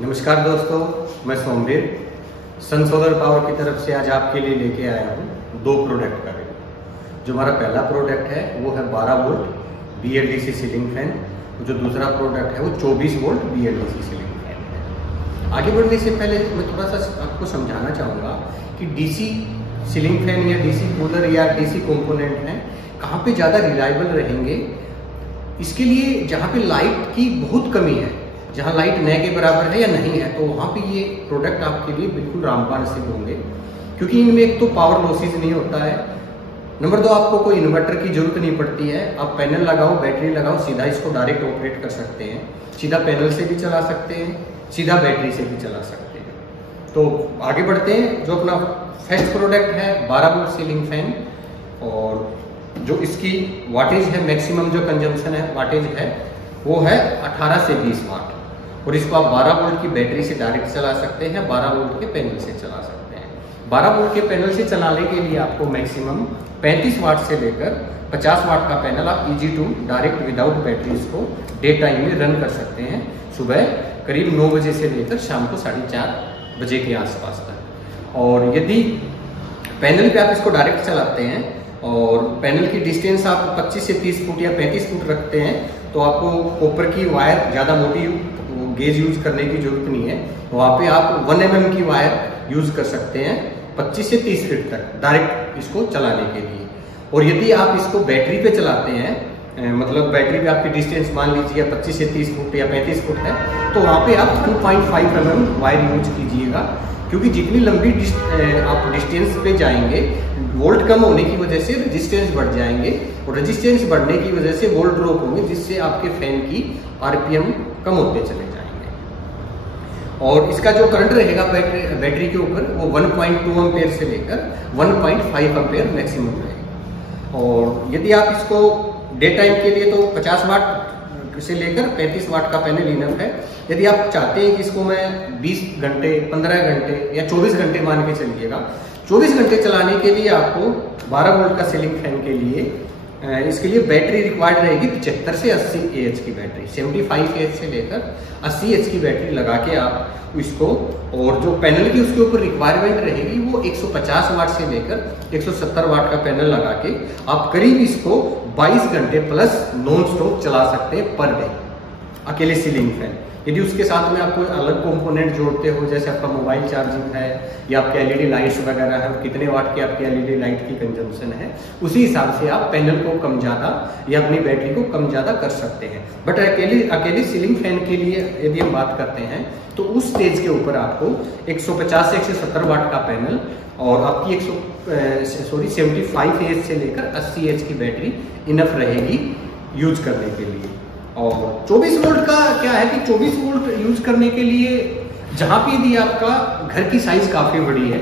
नमस्कार दोस्तों, मैं सोमवीर सन सोलर पावर की तरफ से आज आपके लिए लेके आया हूँ दो प्रोडक्ट का रिव्यू। जो हमारा पहला प्रोडक्ट है वो है 12 वोल्ट BLDC सीलिंग फैन। जो दूसरा प्रोडक्ट है वो 24 वोल्ट BLDC सीलिंग फैन है। आगे बढ़ने से पहले मैं थोड़ा सा आपको समझाना चाहूँगा कि DC सीलिंग फैन या DC कूलर या DC कंपोनेंट हैं कहाँ पे ज़्यादा रिलायबल रहेंगे। इसके लिए जहाँ पे लाइट की बहुत कमी है, जहाँ लाइट न के बराबर है या नहीं है, तो वहाँ पे ये प्रोडक्ट आपके लिए बिल्कुल रामबाण सिद्ध होंगे, क्योंकि इनमें एक तो पावर लॉसेज नहीं होता है। नंबर 2, आपको कोई इन्वर्टर की जरूरत नहीं पड़ती है। आप पैनल लगाओ, बैटरी लगाओ, सीधा इसको डायरेक्ट ऑपरेट कर सकते हैं। सीधा पैनल से भी चला सकते हैं, सीधा बैटरी से भी चला सकते हैं। तो आगे बढ़ते हैं। जो अपना फर्स्ट प्रोडक्ट है 12 वोल्ट सीलिंग फैन, और जो इसकी वाटेज है, मैक्सिमम जो कंजम्पशन है वाटेज है वो है 18 से 20 वाट। और इसको आप 12 वोल्ट की बैटरी से डायरेक्ट चला सकते हैं, 12 वोल्ट के पैनल से चला सकते हैं। 12 वोल्ट के पैनल से चलाने के लिए आपको मैक्सिमम 35 वाट से लेकर 50 वाट का पैनल आप EG2 डायरेक्ट विदाउट बैटरी इसको डे टाइम में रन कर सकते हैं, सुबह करीब 9 बजे से लेकर शाम को 4:30 बजे के आसपास तक। और यदि पैनल पे आप इसको डायरेक्ट चलाते हैं और पैनल की डिस्टेंस आप 25 से 30 फुट या 35 फुट रखते हैं, तो आपको कॉपर की वायर ज़्यादा मोटी गेज यूज करने की जरूरत नहीं है। वहाँ पे आप 1 mm की वायर यूज कर सकते हैं 25 से 30 फीट तक डायरेक्ट इसको चलाने के लिए। और यदि आप इसको बैटरी पे चलाते हैं, मतलब बैटरी पे आपकी डिस्टेंस मान लीजिए 25 से 30 फुट या 35 फुट है, तो वहाँ पे आप 1.5 mm वायर यूज कीजिएगा, क्योंकि जितनी लंबी आप डिस्टेंस पे जाएंगे, वोल्ट कम होने की वजह से रेजिस्टेंस बढ़ जाएंगे, और रेजिस्टेंस बढ़ने की वजह से वोल्ट ड्रॉप होंगे, जिससे आपके फैन की RPM कम होते चले जाएंगे। और इसका जो करंट रहेगा बैटरी के ऊपर वो 1.2 एम्पेयर से लेकर 1.5 एम्पेयर मैक्सिमम रहेगा। और यदि आप इसको डे टाइम के लिए तो 50 वाट से लेकर 35 वाट का पैनल इनफ है। यदि आप चाहते हैं कि इसको मैं 20 घंटे, 15 घंटे या 24 घंटे मान के चलिएगा, 24 घंटे चलाने के लिए आपको 12 वोल्ट का सीलिंग फैन के लिए इसके लिए बैटरी रिक्वायर्ड रहेगी 75 से 80 AH की बैटरी। 75 AH से लेकर 80 AH की बैटरी लगा के आप इसको, और जो पैनल की उसके ऊपर रिक्वायरमेंट रहेगी वो 150 वाट से लेकर 170 वाट का पैनल लगा के आप करीब इसको 22 घंटे प्लस नॉन स्टॉप चला सकते हैं पर डे, अकेले सीलिंग फैन। यदि उसके साथ में आप कोई अलग कंपोनेंट जोड़ते हो, जैसे आपका मोबाइल चार्जिंग है या आपके LED लाइट्स वगैरह है, कितने वाट की आपकी LED लाइट की कंजम्पशन है, उसी हिसाब से आप पैनल को कम ज़्यादा या अपनी बैटरी को कम ज़्यादा कर सकते हैं। बट अकेले सीलिंग फैन के लिए यदि हम बात करते हैं तो उस स्टेज के ऊपर आपको 150 से 170 वाट का पैनल और आपकी 75 AH से लेकर 80 AH की बैटरी इनफ रहेगी यूज करने के लिए। और 24 वोल्ट का क्या है कि 24 वोल्ट यूज करने के लिए जहाँ पे यदि आपका घर की साइज काफ़ी बड़ी है,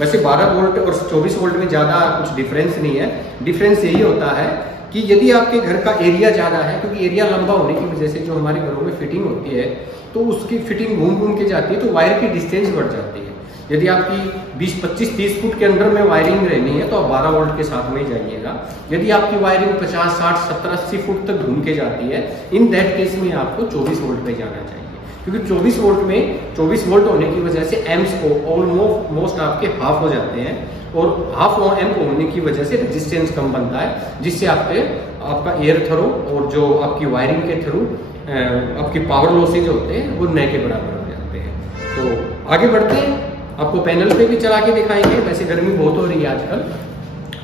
वैसे 12 वोल्ट और 24 वोल्ट में ज़्यादा कुछ डिफरेंस नहीं है। डिफरेंस यही होता है कि यदि आपके घर का एरिया ज़्यादा है, क्योंकि एरिया लंबा होने की वजह से जो हमारे घरों में फिटिंग होती है तो उसकी फिटिंग घूम के जाती है, तो वायर की डिस्टेंस बढ़ जाती है। यदि आपकी 20, 25, 30 फुट के अंदर में वायरिंग रहनी है तो आप 12 वोल्ट के साथ में ही जाइएगा। यदि आपकी वायरिंग 50, 60, 70, 80 फुट तक घूम के जाती है, इन दैट केस में आपको 24 वोल्ट पे जाना चाहिए, क्योंकि 24 वोल्ट में 24 वोल्ट होने की वजह से एम्प्स को ऑलमोस्ट आपके हाफ हो जाते हैं, और हाफ एम्प होने की वजह से रेजिस्टेंस कम बनता है, जिससे आपका एयर थ्रो और जो आपकी वायरिंग के थ्रू आपकी पावर लॉसेज होते हैं वो न के बराबर हो जाते हैं। तो आगे बढ़ते हैं, आपको पैनल पे भी चला के दिखाएंगे। वैसे गर्मी बहुत हो रही है आजकल,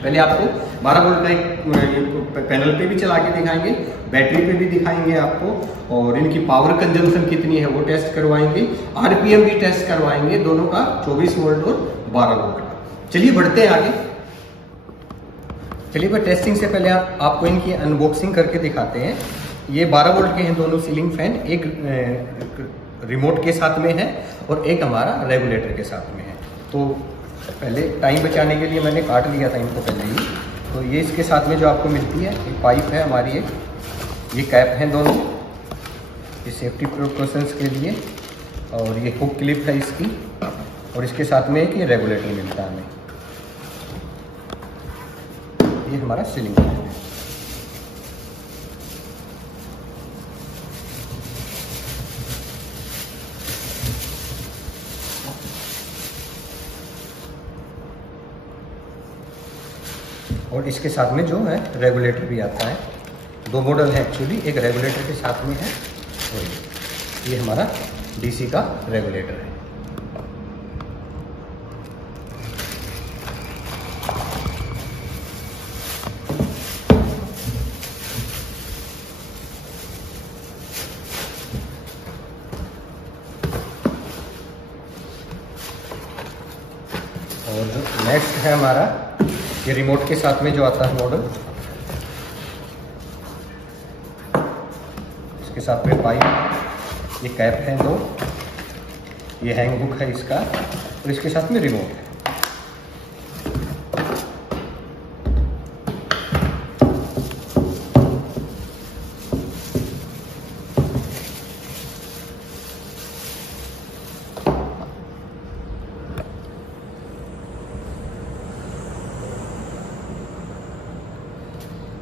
पहले आपको 12 वोल्ट का एक पैनल पे भी चला के दिखाएंगे, बैटरी पे भी दिखाएंगे आपको, और इनकी पावर कंजम्पशन कितनी है वो टेस्ट करवाएंगे, RPM भी टेस्ट करवाएंगे, दोनों का 24 वोल्ट और 12 वोल्ट का। चलिए बढ़ते हैं आगे। चलिए मैं टेस्टिंग से पहले आपको इनकी अनबॉक्सिंग करके दिखाते हैं। ये 12 वोल्ट के हैं दोनों सीलिंग फैन, एक रिमोट के साथ में है और एक हमारा रेगुलेटर के साथ में है। तो पहले टाइम बचाने के लिए मैंने काट लिया था इनको पहले ही। तो ये इसके साथ में जो आपको मिलती है, एक पाइप है हमारी, ये कैप है दोनों, ये सेफ्टी प्रिकॉशंस के लिए, और ये हुक क्लिप है इसकी, और इसके साथ में एक ये रेगुलेटर मिलता है हमें। ये हमारा सीलिंग फैन है। और इसके साथ में जो है रेगुलेटर भी आता है। दो मॉडल है एक्चुअली, एक रेगुलेटर के साथ में है और ये हमारा डीसी का रेगुलेटर है। और जो नेक्स्ट है हमारा ये रिमोट के साथ में जो आता है मॉडल, इसके साथ में पाइप, ये कैप है दो, ये हैंग बुक है इसका, और इसके साथ में रिमोट है।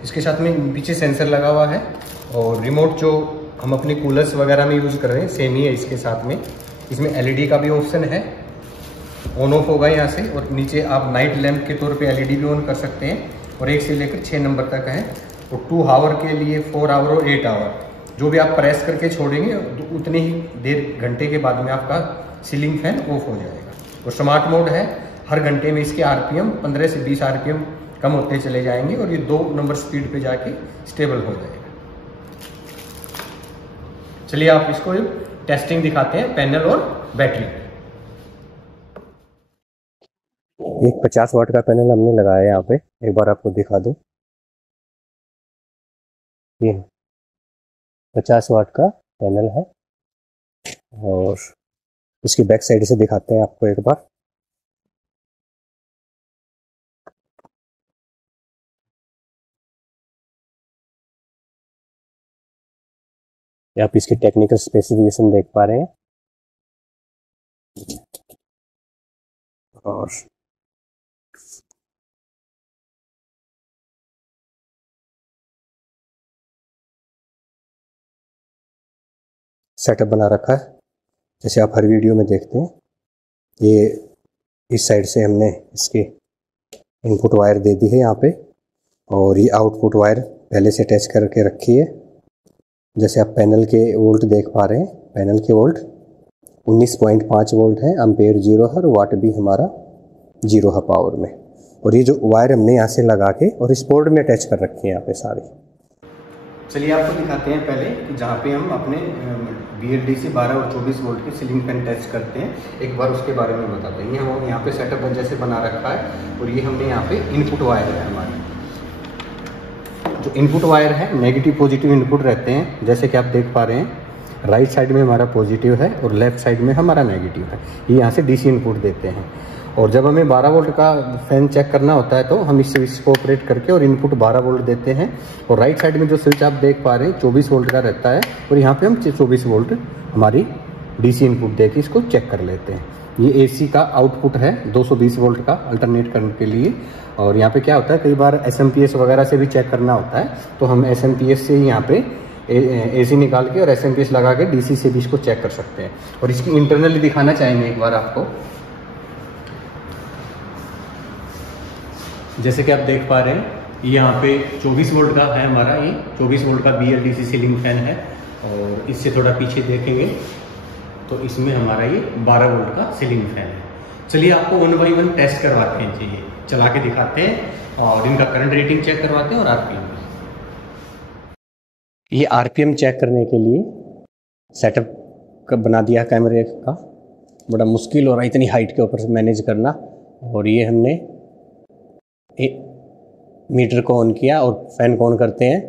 इसके साथ में पीछे सेंसर लगा हुआ है और रिमोट जो हम अपने कूलर्स वगैरह में यूज़ कर रहे हैं सेम ही है इसके साथ में। इसमें एलईडी का भी ऑप्शन है, ऑन ऑफ होगा यहाँ से, और नीचे आप नाइट लैंप के तौर पे एलईडी भी ऑन कर सकते हैं। और 1 से लेकर 6 नंबर तक है, और 2 आवर के लिए, 4 आवर और 8 आवर जो भी आप प्रेस करके छोड़ेंगे उतने ही देर घंटे के बाद में आपका सीलिंग फैन ऑफ हो जाएगा। और स्मार्ट मोड है, हर घंटे में इसके आरपीएम 15 से 20 आरपीएम कम होते चले जाएंगे और ये 2 नंबर स्पीड पे जाके स्टेबल हो जाएगा। चलिए आप इसको टेस्टिंग दिखाते हैं पैनल और बैटरी। एक 50 वाट का पैनल हमने लगाया है यहाँ पे, एक बार आपको दिखा दूं। ये 50 वाट का पैनल है और इसकी बैक साइड से दिखाते हैं आपको एक बार। आप इसकी टेक्निकल स्पेसिफिकेशन देख पा रहे हैं और सेटअप बना रखा है जैसे आप हर वीडियो में देखते हैं। ये इस साइड से हमने इसकी इनपुट वायर दे दी है यहाँ पे, और ये आउटपुट वायर पहले से अटैच करके रखी है। जैसे आप पैनल के वोल्ट देख पा रहे हैं, पैनल के वोल्ट 19.5 वोल्ट है, एम्पेयर 0 है और वाट भी हमारा 0 है पावर में। और ये जो वायर हमने यहाँ से लगा के और इस बोर्ड में अटैच कर रखी है यहाँ पे सारी। चलिए आपको दिखाते हैं पहले कि जहाँ पे हम अपने BLDC 12 और 24 वोल्ट के सीलिंग फैन टेस्ट करते हैं, एक बार उसके बारे में बताते हैं। ये हम यहाँ पे सेटअप जैसे बना रखा है और ये हमने यहाँ पे इनपुट वायर है हमारे। जो इनपुट वायर है नेगेटिव पॉजिटिव इनपुट रहते हैं, जैसे कि आप देख पा रहे हैं राइट साइड में हमारा पॉजिटिव है और लेफ्ट साइड में हमारा नेगेटिव है। ये यहाँ से DC इनपुट देते हैं। और जब हमें 12 वोल्ट का फैन चेक करना होता है तो हम इस स्विच को ऑपरेट करके और इनपुट 12 वोल्ट देते हैं। और राइट साइड में जो स्विच आप देख पा रहे हैं 24 वोल्ट का रहता है, और यहाँ पे हम 24 वोल्ट हमारी DC इनपुट दे के इसको चेक कर लेते हैं। ये AC का आउटपुट है 220 वोल्ट का अल्टरनेट करने के लिए। और यहाँ पे क्या होता है, कई बार SMPS वगैरह से भी चेक करना होता है, तो हम SMPS से ही यहाँ पे AC निकाल के और SMPS लगा के DC से भी इसको चेक कर सकते हैं। और इसकी इंटरनली दिखाना चाहेंगे एक बार आपको। जैसे कि आप देख पा रहे हैं यहाँ पे 24 वोल्ट का है हमारा, ये 24 वोल्ट का BLDC सीलिंग फैन है। और इससे थोड़ा पीछे देखेंगे तो इसमें हमारा ये 12 वोल्ट का सीलिंग फैन है। चलिए आपको 1 बाई 1 टेस्ट करवाते हैं, चाहिए चला के दिखाते हैं और इनका करंट रेटिंग चेक करवाते हैं और RPM। ये RPM चेक करने के लिए सेटअप बना दिया कैमरे का, बड़ा मुश्किल हो रहा है इतनी हाइट के ऊपर से मैनेज करना। और ये हमने मीटर को ऑन किया और फैन को ऑन करते हैं,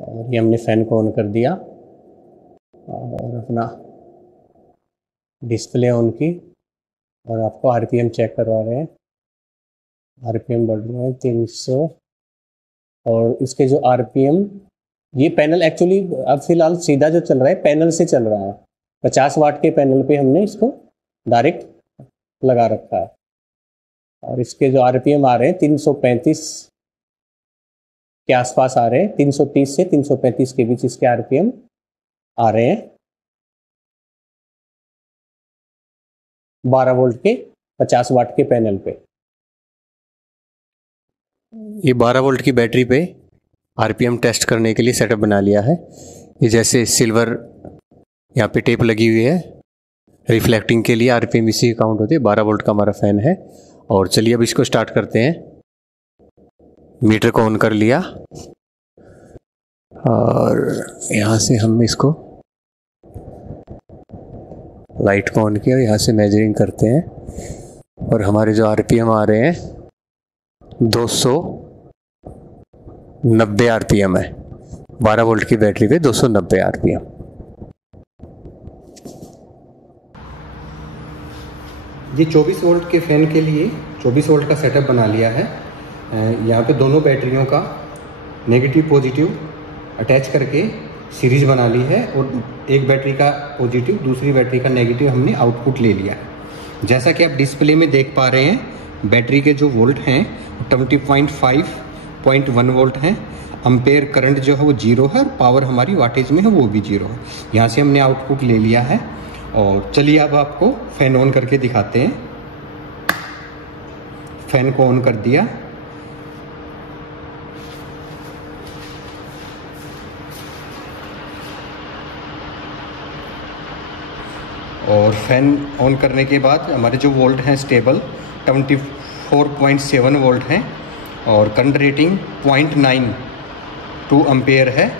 और ये हमने फैन को ऑन कर दिया और अपना डिस्प्ले ऑन की और आपको RPM चेक करवा रहे हैं। RPM बढ़ रहे हैं 300। और इसके जो RPM, ये पैनल एक्चुअली अब फिलहाल सीधा जो चल रहा है पैनल से चल रहा है। 50 वाट के पैनल पे हमने इसको डायरेक्ट लगा रखा है। और इसके जो RPM आ रहे हैं 335 के आसपास आ रहे हैं, 330 से 335 के बीच इसके RPM आ रहे हैं 12 वोल्ट के 50 वाट के पैनल पे। ये 12 वोल्ट की बैटरी पे आरपीएम टेस्ट करने के लिए सेटअप बना लिया है। ये जैसे सिल्वर यहाँ पे टेप लगी हुई है रिफ्लेक्टिंग के लिए, आरपीएम इसी काउंट होती है। 12 वोल्ट का हमारा फ़ैन है। और चलिए अब इसको स्टार्ट करते हैं। मीटर को ऑन कर लिया और यहाँ से हम इसको लाइट को ऑन किया, यहाँ से मेजरिंग करते हैं और हमारे जो आरपीएम आ रहे हैं 290 आरपीएम है। 12 वोल्ट की बैटरी पे 290 आरपीएम। ये 24 वोल्ट के फ़ैन के लिए 24 वोल्ट का सेटअप बना लिया है। यहाँ पे दोनों बैटरियों का नेगेटिव पॉजिटिव अटैच करके सीरीज बना ली है और एक बैटरी का पॉजिटिव दूसरी बैटरी का नेगेटिव हमने आउटपुट ले लिया है। जैसा कि आप डिस्प्ले में देख पा रहे हैं, बैटरी के जो वोल्ट हैं 20.5.1 वोल्ट हैं। एम्पेयर करंट जो है वो 0 है और पावर हमारी वाटेज में है वो भी 0 है। यहाँ से हमने आउटपुट ले लिया है और चलिए अब आपको फ़ैन ऑन करके दिखाते हैं। फ़ैन को ऑन कर दिया और फ़ैन ऑन करने के बाद हमारे जो वोल्ट हैं स्टेबल 24.7 वोल्ट हैं और करंट रेटिंग 0.92 एम्पेयर है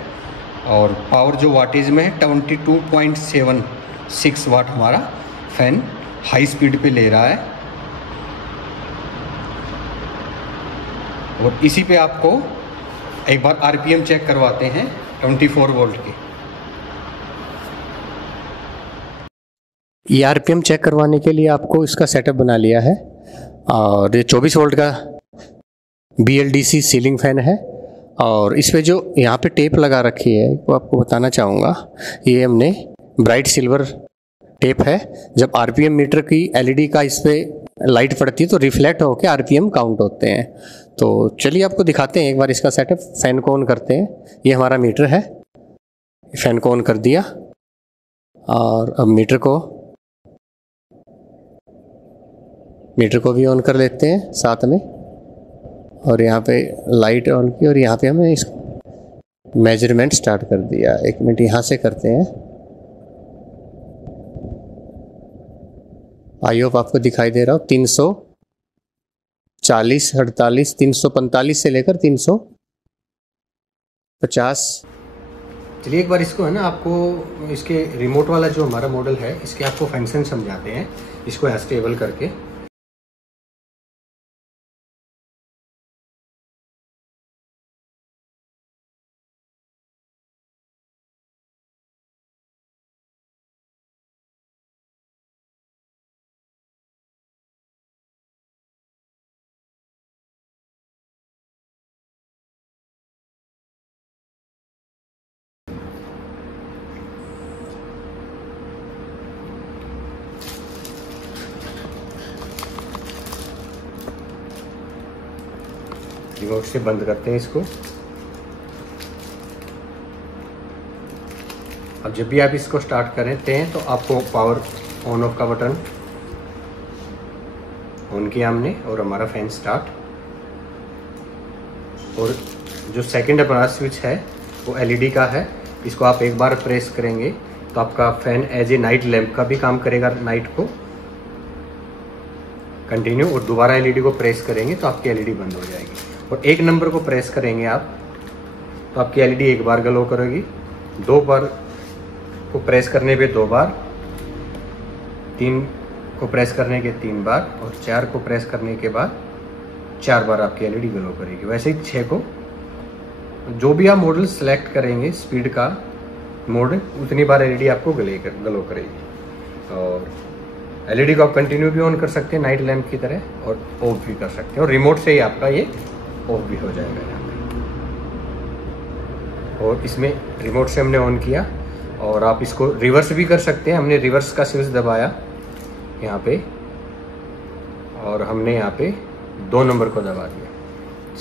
और पावर जो वाटेज में है 22.76 वाट हमारा फ़ैन हाई स्पीड पे ले रहा है। और इसी पे आपको एक बार आरपीएम चेक करवाते हैं 24 वोल्ट की। ये आरपीएम चेक करवाने के लिए आपको इसका सेटअप बना लिया है और ये 24 वोल्ट का BLDC सीलिंग फ़ैन है और इस पे जो यहाँ पे टेप लगा रखी है वो आपको बताना चाहूँगा। ये हमने ब्राइट सिल्वर टेप है। जब आरपीएम मीटर की LED का इस पे लाइट पड़ती है तो रिफ्लेक्ट होकर आरपीएम काउंट होते हैं। तो चलिए आपको दिखाते हैं एक बार इसका सेटअप। फ़ैन को ऑन करते हैं। ये हमारा मीटर है। फ़ैन को ऑन कर दिया और अब मीटर को भी ऑन कर लेते हैं साथ में और यहाँ पे लाइट ऑन की और यहाँ पे हमें इस मेजरमेंट स्टार्ट कर दिया। 1 मिनट यहाँ से करते हैं। आई होप आपको दिखाई दे रहा हो। 340, 48, 345 से लेकर 350। चलिए एक बार इसको है ना आपको इसके रिमोट वाला जो हमारा मॉडल है इसके आपको फंक्शन समझाते हैं। इसको यहाँ स्टेबल करके रिमोट से बंद करते हैं इसको। अब जब भी आप इसको स्टार्ट करते हैं तो आपको पावर ऑन ऑफ का बटन ऑन किया हमने और हमारा फैन स्टार्ट। और जो सेकंड हमारा स्विच है वो LED का है। इसको आप एक बार प्रेस करेंगे तो आपका fan as a night lamp का भी काम करेगा नाइट को कंटिन्यू। और दोबारा LED को प्रेस करेंगे तो आपकी LED बंद हो जाएगी। और 1 नंबर को प्रेस करेंगे आप तो आपकी LED एक बार ग्लो करेगी। 2 बार को प्रेस करने पे 2 बार, 3 को प्रेस करने के 3 बार और 4 को प्रेस करने के बाद 4 बार आपकी LED ग्लो करेगी। वैसे ही 6 को, जो भी आप मॉडल सेलेक्ट करेंगे स्पीड का मोड, उतनी बार LED आपको ग्लो करेगी। और LED को आप कंटिन्यू भी ऑन कर सकते हैं नाइट लैंप की तरह और ऑफ भी कर सकते हैं और रिमोट से ही आपका ये ऑफ भी हो जाएगा यहाँ पे। और इसमें रिमोट से हमने ऑन किया और आप इसको रिवर्स भी कर सकते हैं। हमने रिवर्स का स्विच दबाया यहाँ पे और हमने यहाँ पे 2 नंबर को दबा दिया।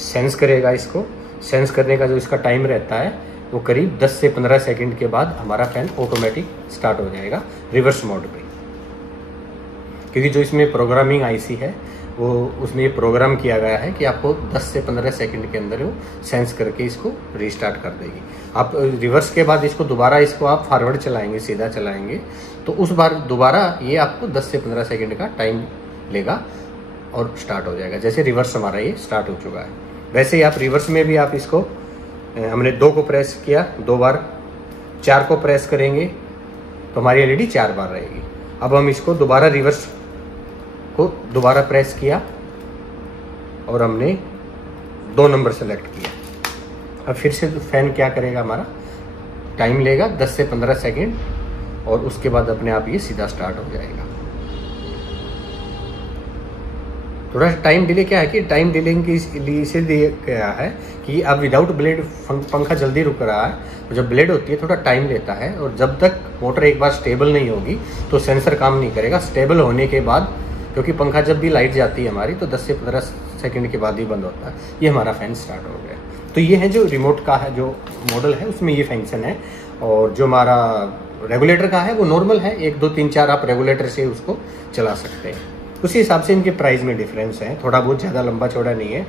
सेंस करेगा इसको। सेंस करने का जो इसका टाइम रहता है वो करीब 10 से 15 सेकंड के बाद हमारा फैन ऑटोमेटिक स्टार्ट हो जाएगा रिवर्स मोड पे। क्योंकि जो इसमें प्रोग्रामिंग IC है वो उसमें ये प्रोग्राम किया गया है कि आपको 10 से 15 सेकंड के अंदर वो सेंस करके इसको रीस्टार्ट कर देगी। आप रिवर्स के बाद इसको दोबारा इसको आप फॉरवर्ड चलाएंगे, सीधा चलाएंगे, तो उस बार दोबारा ये आपको 10 से 15 सेकंड का टाइम लेगा और स्टार्ट हो जाएगा। जैसे रिवर्स हमारा ये स्टार्ट हो चुका है, वैसे ही आप रिवर्स में भी आप इसको, हमने 2 को प्रेस किया 2 बार, 4 को प्रेस करेंगे तो हमारी एलईडी 4 बार रहेगी। अब हम इसको दोबारा रिवर्स को दोबारा प्रेस किया और हमने 2 नंबर सेलेक्ट किया। अब फिर से फैन क्या करेगा, हमारा टाइम लेगा 10 से 15 सेकंड और उसके बाद अपने आप ये सीधा स्टार्ट हो जाएगा। थोड़ा टाइम डिले क्या है कि टाइम डिलेइंग के लिए इसे दिया गया है कि अब विदाउट ब्लेड पंखा जल्दी रुक रहा है, तो जब ब्लेड होती है थोड़ा टाइम लेता है, और जब तक मोटर एक बार स्टेबल नहीं होगी तो सेंसर काम नहीं करेगा। स्टेबल होने के बाद, क्योंकि पंखा जब भी लाइट जाती है हमारी तो 10 से 15 सेकंड के बाद ही बंद होता है। ये हमारा फैन स्टार्ट हो गया। तो ये है जो रिमोट का है, जो मॉडल है उसमें ये फंक्शन है। और जो हमारा रेगुलेटर का है वो नॉर्मल है, 1 2 3 4 आप रेगुलेटर से उसको चला सकते हैं। उसी हिसाब से इनके प्राइस में डिफरेंस है, थोड़ा बहुत ज़्यादा लंबा चौड़ा नहीं है।